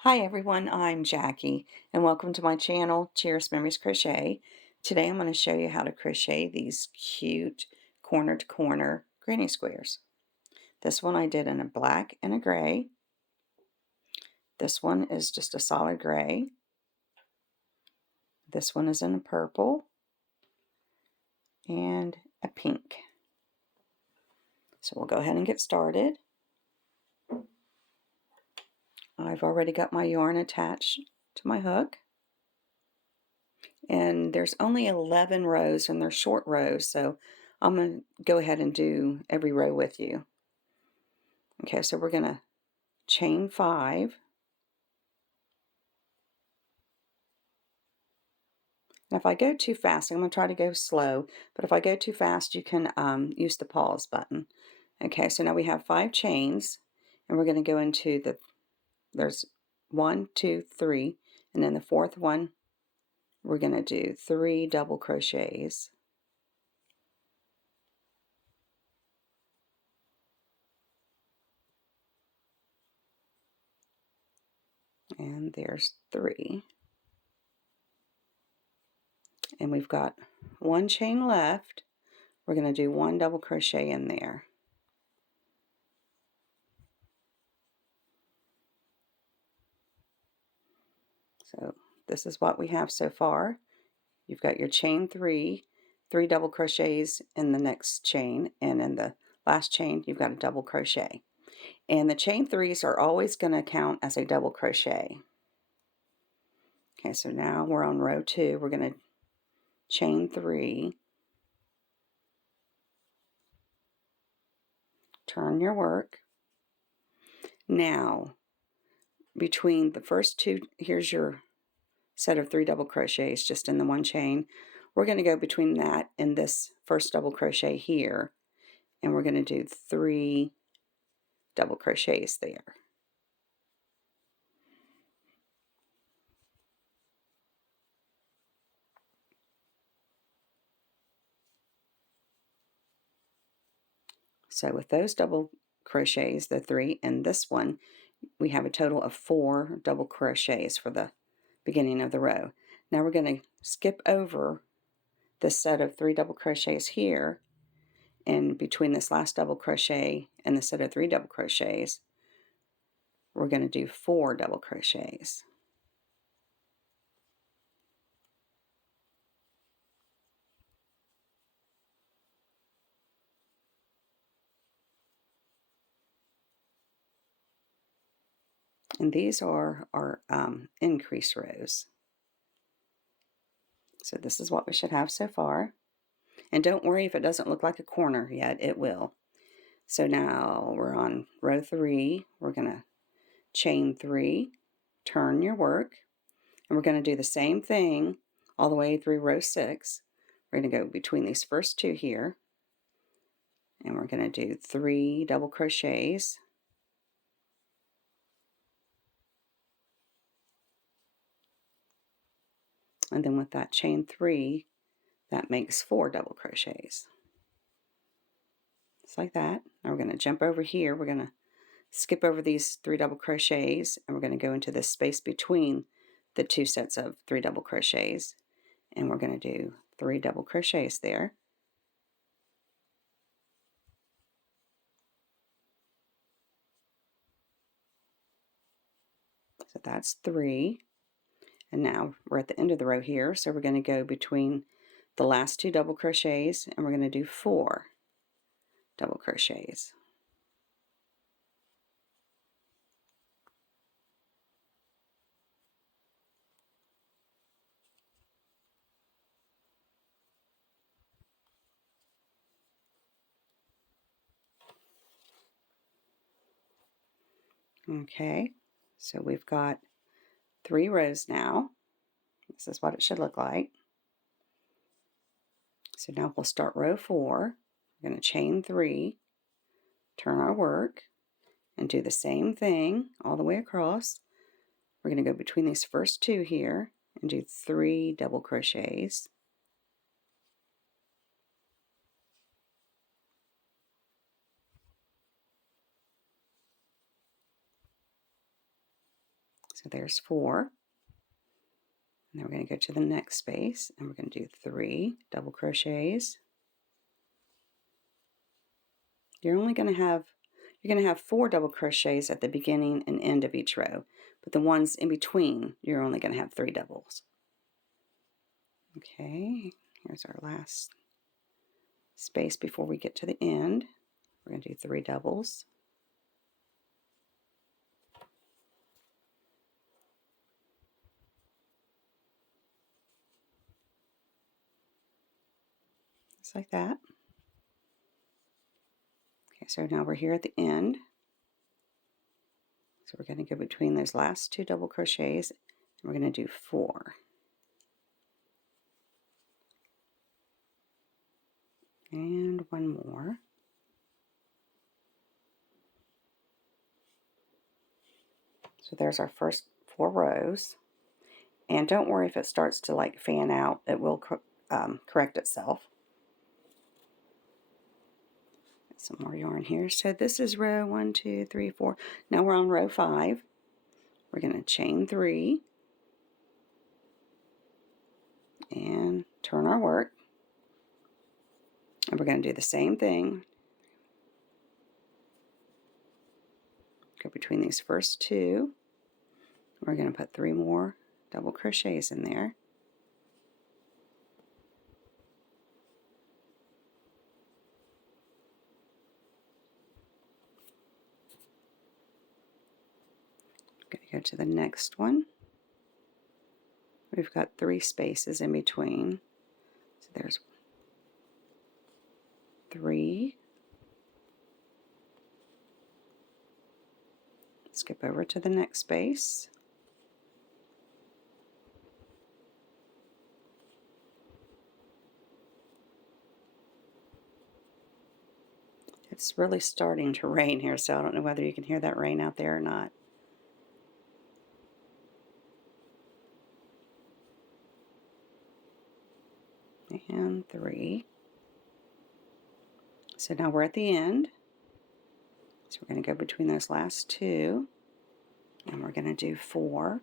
Hi everyone, I'm Jackie and welcome to my channel, Cheers Memories Crochet. Today I'm going to show you how to crochet these cute corner to corner granny squares. This one I did in a black and a gray. This one is just a solid gray. This one is in a purple and a pink. So we'll go ahead and get started. I've already got my yarn attached to my hook. And there's only 11 rows and they're short rows, so I'm going to go ahead and do every row with you. Okay, so we're going to chain 5. Now if I go too fast, I'm going to try to go slow, but if I go too fast you can use the pause button. Okay, so now we have 5 chains and we're going to go into there's 1, 2, 3, and then the fourth one we're going to do 3 double crochets. And there's 3. And we've got 1 chain left. We're going to do 1 double crochet in there. So this is what we have so far. You've got your chain 3, 3 double crochets in the next chain, and in the last chain you've got a double crochet. And the chain 3s are always going to count as a double crochet. Okay, so now we're on row 2. We're going to chain 3, turn your work. Now, between the first 2, here's your set of 3 double crochets just in the 1 chain. We're going to go between that and this first double crochet here, and we're going to do 3 double crochets there. So with those double crochets, the 3 and this one, we have a total of 4 double crochets for the beginning of the row. Now we're going to skip over this set of 3 double crochets here, and between this last double crochet and the set of 3 double crochets, we're going to do 4 double crochets. And these are our increase rows. So this is what we should have so far. And don't worry if it doesn't look like a corner yet, it will. So now we're on row 3. We're going to chain 3, turn your work, and we're going to do the same thing all the way through row 6. We're going to go between these first 2 here, and we're going to do 3 double crochets. And then with that chain 3, that makes 4 double crochets. Just like that. Now we're going to jump over here. We're going to skip over these 3 double crochets, and we're going to go into this space between the 2 sets of 3 double crochets, and we're going to do 3 double crochets there. So that's 3. And now we're at the end of the row here, so we're going to go between the last 2 double crochets, and we're going to do 4 double crochets. Okay, so we've got 3 rows now. This is what it should look like. So now we'll start row 4. We're going to chain 3, turn our work, and do the same thing all the way across. We're going to go between these first 2 here and do 3 double crochets. So there's 4. And then we're going to go to the next space and we're going to do 3 double crochets. You're going to have 4 double crochets at the beginning and end of each row, but the ones in between, you're only going to have 3 doubles. Okay, here's our last space before we get to the end. We're going to do 3 doubles. Just like that. Okay, so now we're here at the end. So we're going to go between those last 2 double crochets, and we're going to do 4. And 1 more. So there's our first 4 rows. And don't worry if it starts to like fan out, it will correct itself. Some more yarn here. So this is row 1, 2, 3, 4. Now we're on row 5. We're going to chain 3 and turn our work. And we're going to do the same thing. Go between these first 2. We're going to put 3 more double crochets in there. Going to go to the next one. We've got 3 spaces in between. So there's 3. Skip over to the next space. It's really starting to rain here, so I don't know whether you can hear that rain out there or not. And 3. So now we're at the end. So we're going to go between those last 2, and we're going to do 4.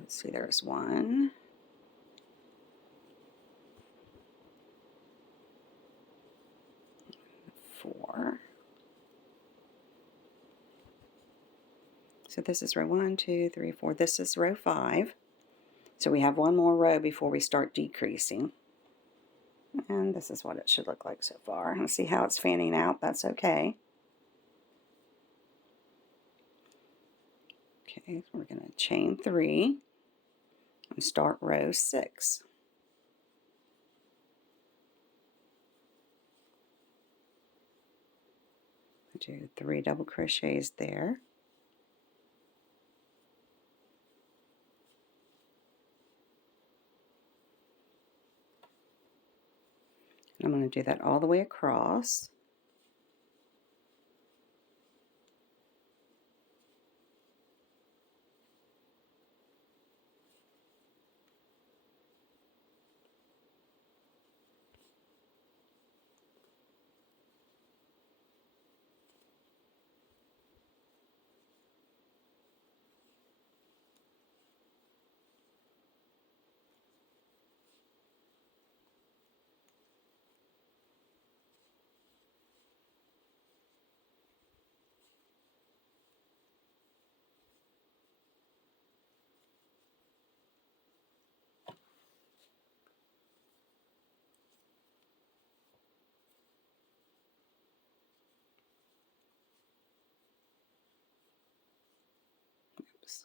Let's see, there's 1. 4. So this is row 1, 2, 3, 4. This is row 5. So we have 1 more row before we start decreasing. And this is what it should look like so far. And see how it's fanning out? That's okay. Okay, so we're going to chain 3 and start row 6. Do 3 double crochets there. I'm going to do that all the way across. Oops.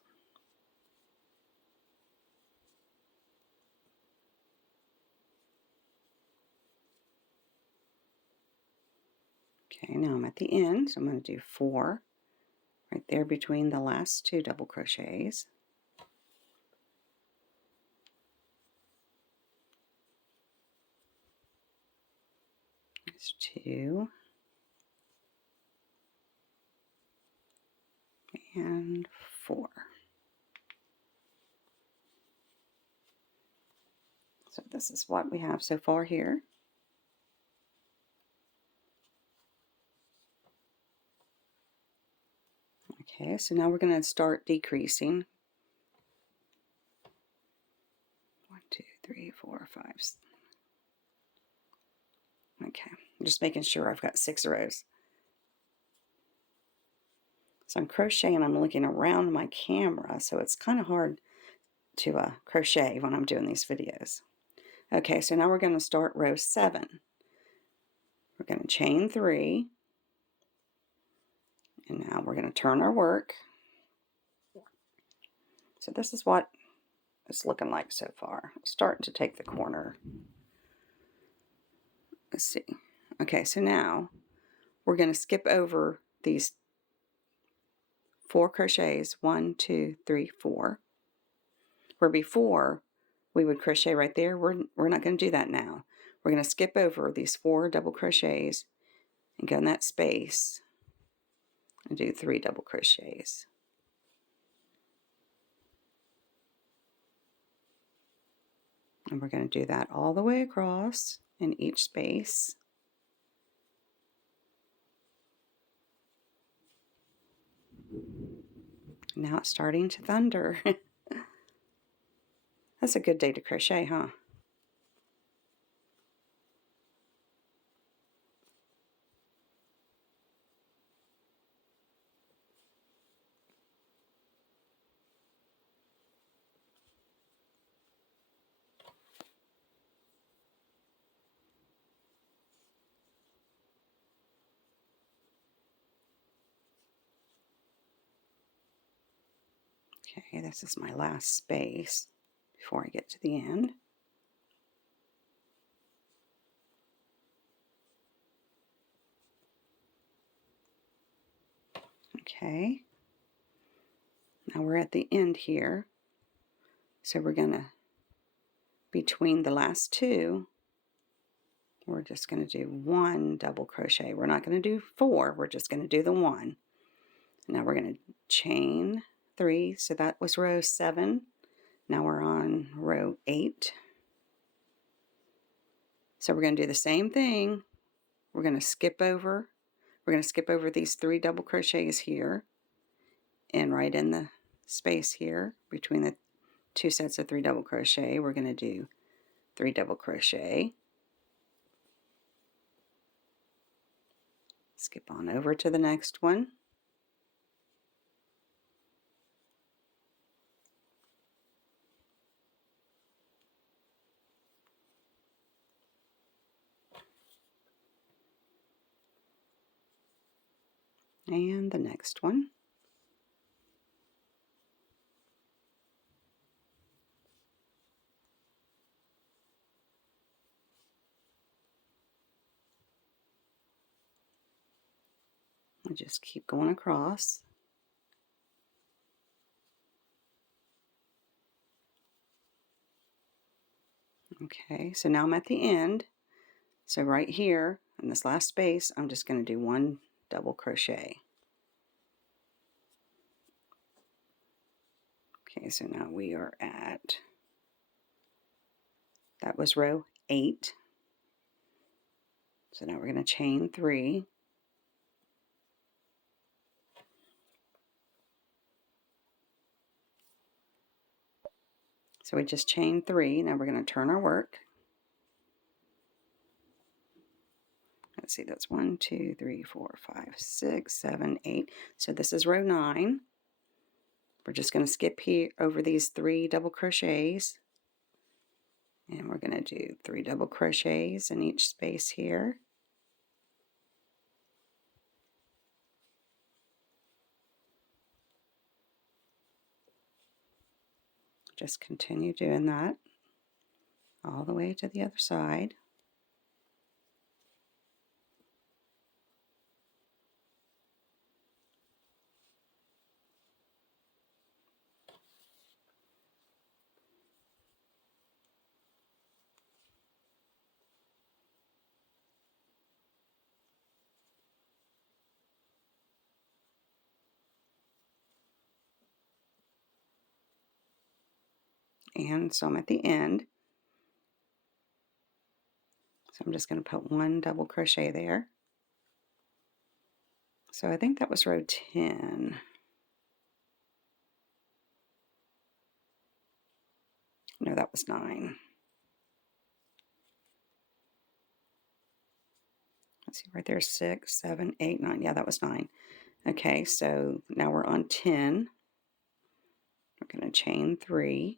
Okay, now I'm at the end, so I'm going to do 4 right there between the last 2 double crochets. There's 2 and 4. So this is what we have so far here. Okay, so now we're going to start decreasing. 1, 2, 3, 4, 5. Okay, I'm just making sure I've got 6 rows. So I'm crocheting, I'm looking around my camera, so it's kind of hard to crochet when I'm doing these videos. Okay, so now we're going to start row 7. We're going to chain 3, and now we're going to turn our work. So this is what it's looking like so far. I'm starting to take the corner. Let's see. Okay, so now we're going to skip over these 4 crochets, 1, 2, 3, 4. Where before we would crochet right there, we're not going to do that now. We're going to skip over these 4 double crochets and go in that space and do 3 double crochets. And we're going to do that all the way across in each space. Now it's starting to thunder. That's a good day to crochet, huh? Okay, this is my last space before I get to the end. Okay, now we're at the end here, so we're going to, between the last 2, we're just going to do 1 double crochet. We're not going to do 4, we're just going to do the 1. Now we're going to chain 3, so that was row 7. Now we're on row 8. So we're going to do the same thing. We're going to skip over these 3 double crochets here, and right in the space here between the 2 sets of 3 double crochet, we're going to do 3 double crochet. Skip on over to the next one. And the next one. I'll just keep going across. Okay, so now I'm at the end. So right here in this last space, I'm just going to do 1 double crochet. Okay, so now we are at, that was row 8. So now we're going to chain 3. So we just chained 3. Now we're going to turn our work. Let's see, that's 1, 2, 3, 4, 5, 6, 7, 8. So this is row 9. We're just going to skip here over these 3 double crochets. And we're going to do 3 double crochets in each space here. Just continue doing that all the way to the other side. And so I'm at the end. So I'm just going to put 1 double crochet there. So I think that was row 10. that was 9. Let's see, right there, 6, 7, 8, 9. Yeah, that was 9. Okay, so now we're on 10. We're going to chain 3.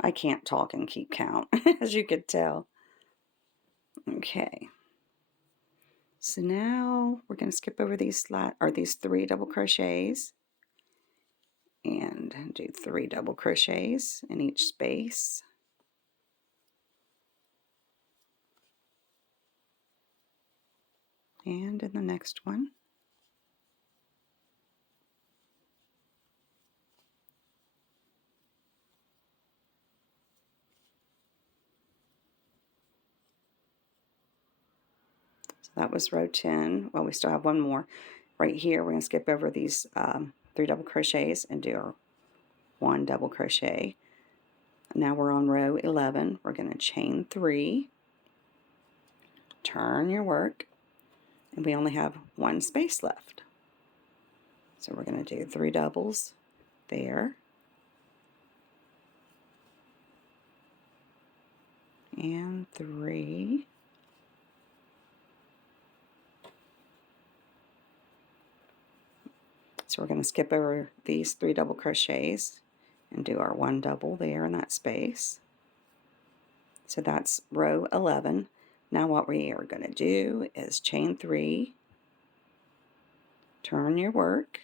I can't talk and keep count, as you could tell. Okay. So now we're going to skip over these 3 double crochets and do 3 double crochets in each space. And in the next one. So that was row 10. Well, we still have one more. Right here, we're going to skip over these 3 double crochets and do our 1 double crochet. Now we're on row 11. We're going to chain 3, turn your work, and we only have 1 space left. So we're going to do 3 doubles there, and 3, so we're going to skip over these 3 double crochets and do our 1 double there in that space. So that's row 11. Now what we are going to do is chain 3, turn your work,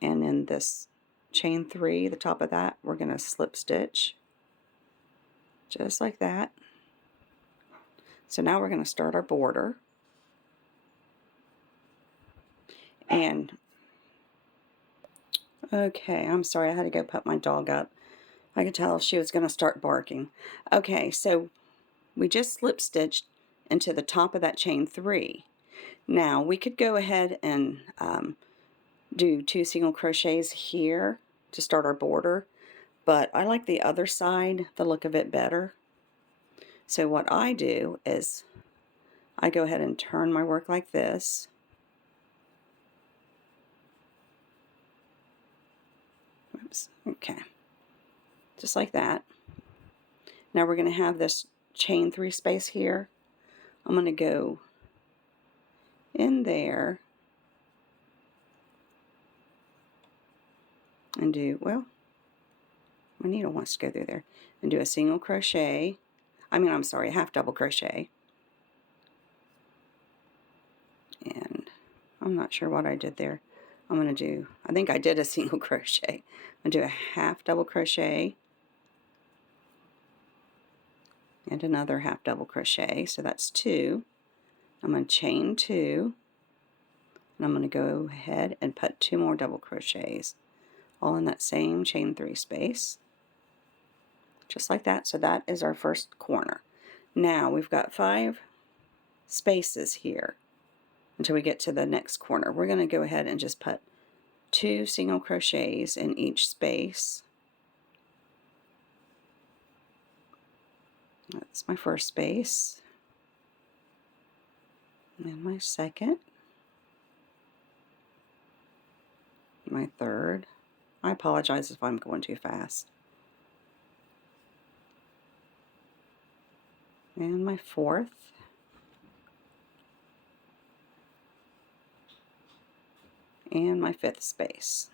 and in this chain 3, the top of that, we're going to slip stitch just like that. So now we're going to start our border, and okay, I'm sorry, I had to go put my dog up. I could tell she was going to start barking. Okay, so we just slip stitched into the top of that chain 3. Now we could go ahead and do 2 single crochets here to start our border, but I like the other side, the look of it better. So what I do is I go ahead and turn my work like this. Oops, okay, just like that. Now we're going to have this chain 3 space here. I'm going to go in there and do, well, my needle wants to go through there, and do a single crochet. I'm sorry, a half double crochet. And I'm not sure what I did there. I'm going to do, I think I did a single crochet. I'm going to do a half double crochet and another half double crochet, so that's 2. I'm going to chain 2, and I'm going to go ahead and put 2 more double crochets, all in that same chain 3 space, just like that. So that is our first corner. Now we've got 5 spaces here until we get to the next corner. We're going to go ahead and just put 2 single crochets in each space. That's my first space, and my second, my third. I apologize if I'm going too fast. And my fourth, and my 5th space.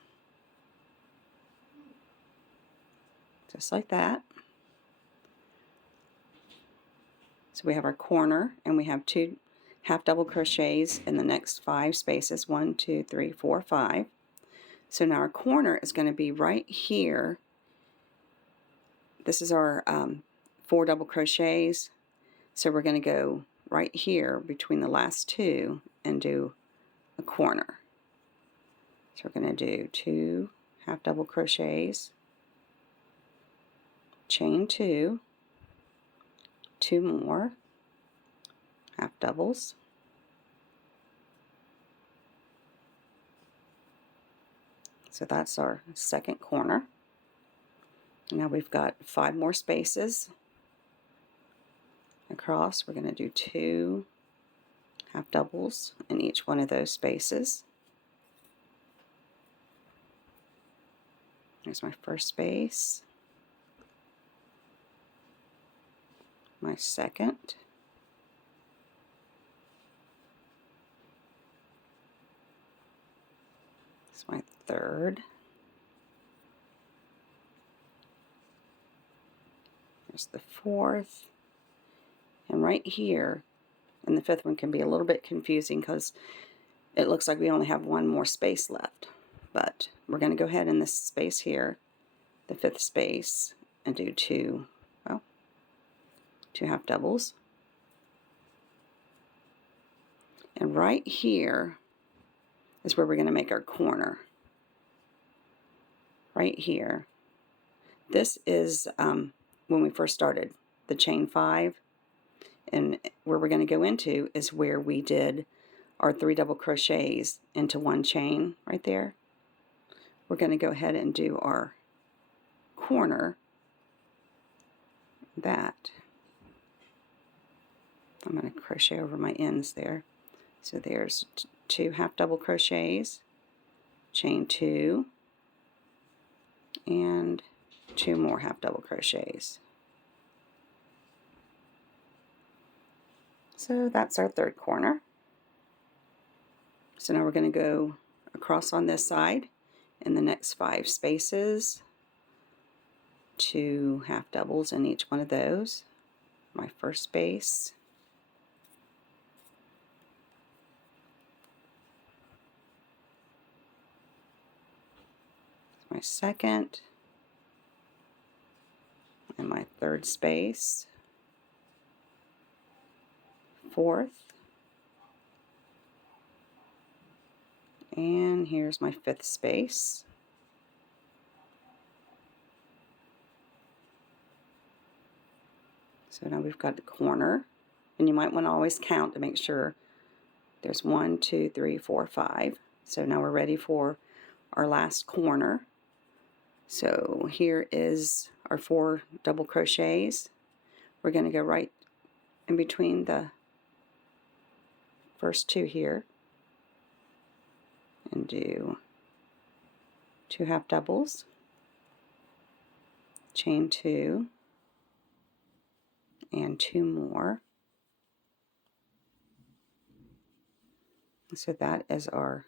Just like that. So we have our corner, and we have 2 half double crochets in the next 5 spaces. 1, 2, 3, 4, 5. So now our corner is going to be right here. This is our 4 double crochets. So we're going to go right here between the last 2 and do a corner. So we're going to do 2 half double crochets, chain 2, 2 more half doubles, so that's our second corner. Now we've got 5 more spaces across. We're going to do 2 half doubles in each one of those spaces. There's my first space, my second, it's my third, there's the fourth, and right here, and the fifth one can be a little bit confusing because it looks like we only have one more space left. But we're going to go ahead in this space here, the fifth space, and do two half doubles. And right here is where we're going to make our corner. Right here. This is when we first started the chain 5, and where we're going to go into is where we did our 3 double crochets into one chain right there. We're going to go ahead and do our corner. That I'm going to crochet over my ends there. So there's 2 half double crochets, chain 2, and 2 more half double crochets. So that's our third corner. So now we're going to go across on this side in the next 5 spaces, 2 half doubles in each one of those. My first space, my second, and my third space, fourth, and here's my fifth space. So now we've got the corner, and you might want to always count to make sure there's 1, 2, 3, 4, 5. So now we're ready for our last corner. So here is our 4 double crochets. We're going to go right in between the first 2 here and do 2 half doubles, chain 2, and 2 more. So that is our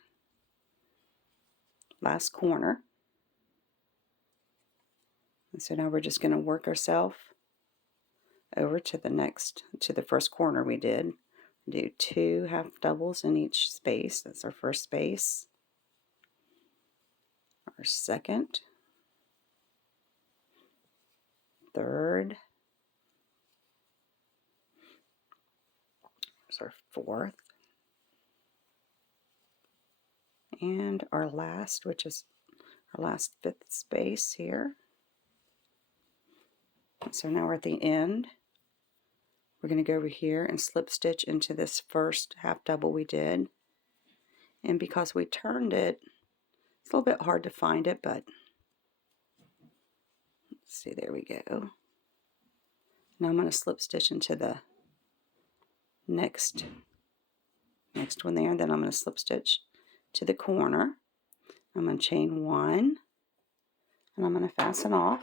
last corner. And so now we're just going to work ourselves over to the first corner we did. Do 2 half doubles in each space. That's our first space, our second, third, there's our fourth, and our last, which is our last fifth space here. So now we're at the end. We're going to go over here and slip stitch into this first half double we did. And because we turned it, it's a little bit hard to find it, but let's see, there we go. Now I'm going to slip stitch into the next one there, and then I'm going to slip stitch to the corner. I'm going to chain 1, and I'm going to fasten off.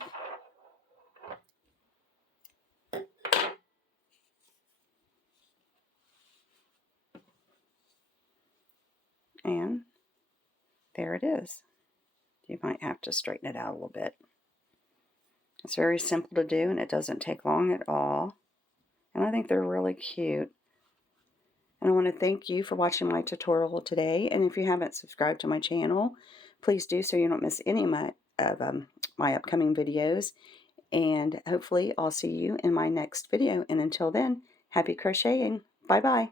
And there it is. You might have to straighten it out a little bit. It's very simple to do, and it doesn't take long at all. And I think they're really cute. And I want to thank you for watching my tutorial today. And if you haven't subscribed to my channel, please do so you don't miss any of my upcoming videos. And hopefully I'll see you in my next video. And until then, happy crocheting. Bye-bye.